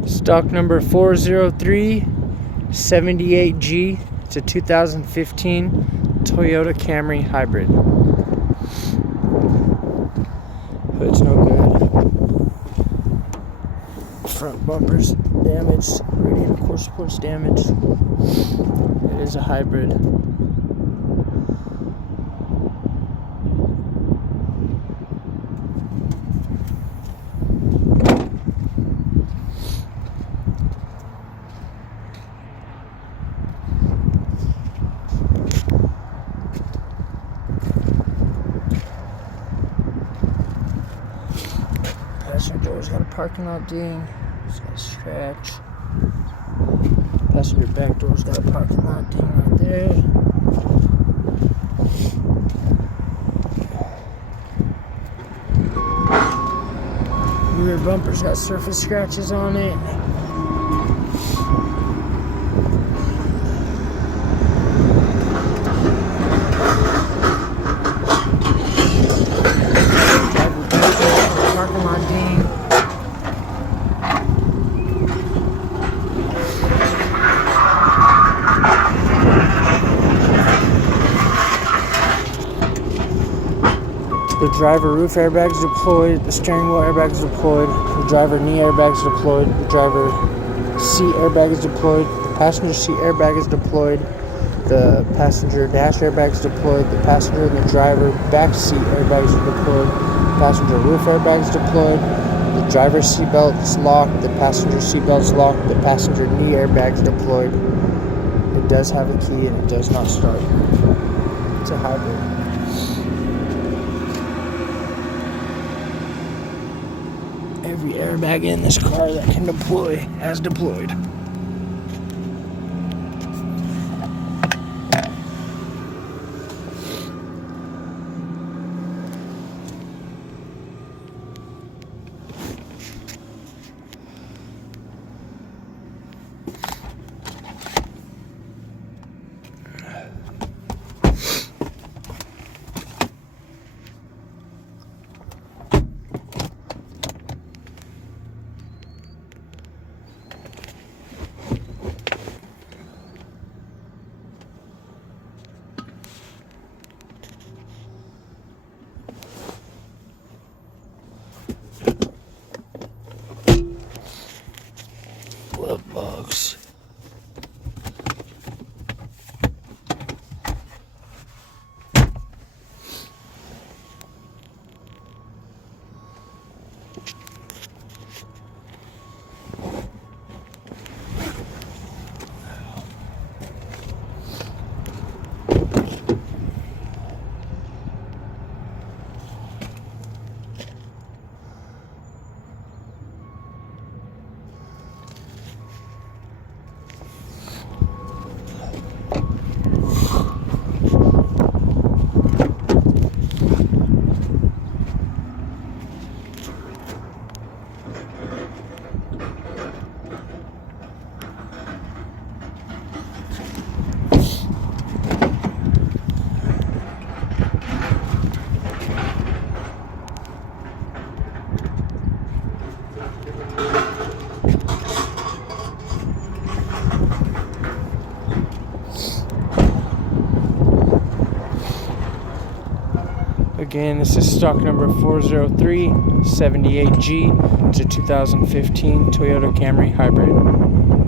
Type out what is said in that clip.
Stock number 40378G. It's a 2015 Toyota Camry hybrid. Hood's no good. Front bumper's damaged. Radiant core support's damaged. It is a hybrid. Passenger door's got a parking lot ding. It's got a scratch. Passenger back door's got a parking lot ding right there. Rear bumper's got surface scratches on it. Parking lot ding. The driver roof airbag is deployed, the steering wheel airbag is deployed, the driver knee airbag is deployed, the driver seat airbag is deployed, the passenger seat airbag is deployed, the passenger dash airbag is deployed, the passenger and the driver back seat airbags are deployed, the passenger roof airbag is deployed, the driver's seat belt is locked, the passenger seat belt is locked, the passenger knee airbag is deployed. It does have a key and it does not start. It's a hybrid. Every airbag in this car that can deploy has deployed. Glove box. Again, this is stock number 40378G. It's a 2015 Toyota Camry hybrid.